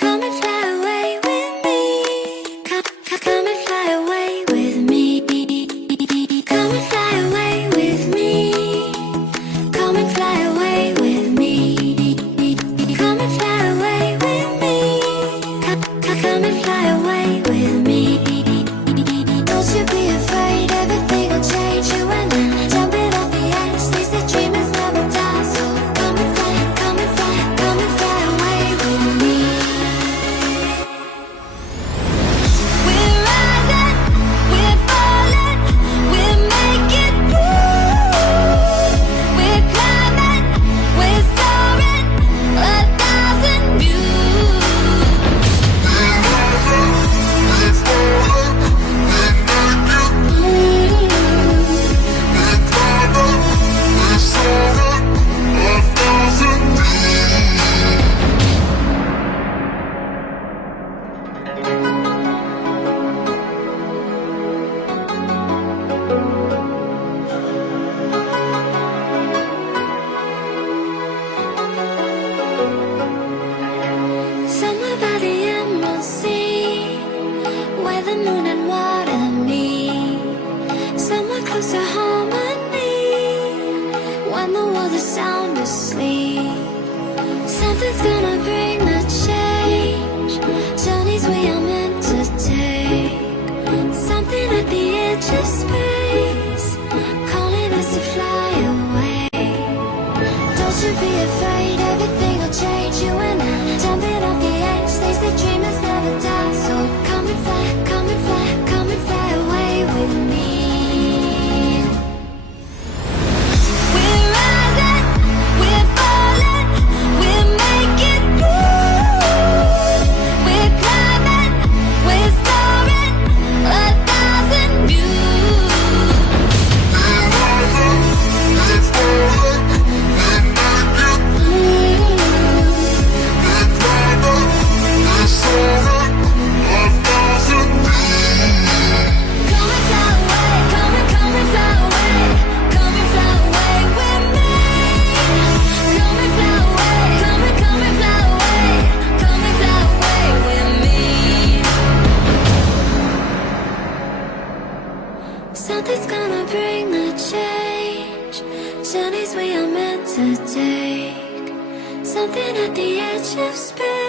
Come edge of space, calling us to fly away. Don't you be afraid, everything will change. You and I, jumping off the edge. They say dreamers never die, so come and fly, come and fly, come and fly away with me. We're rising, we're falling, we're making moves. We're climbing, we're soaring, 1,000 views. We're rising, we're falling, we're making moves. We're climbing, we're soaring, 1,000 views. Come and fly away, come and fly away, come and fly away with me. Come and fly away, come and fly away, come and fly away with me. Something's gonna bring the change, journeys we are meant to take. Something at the edge of space.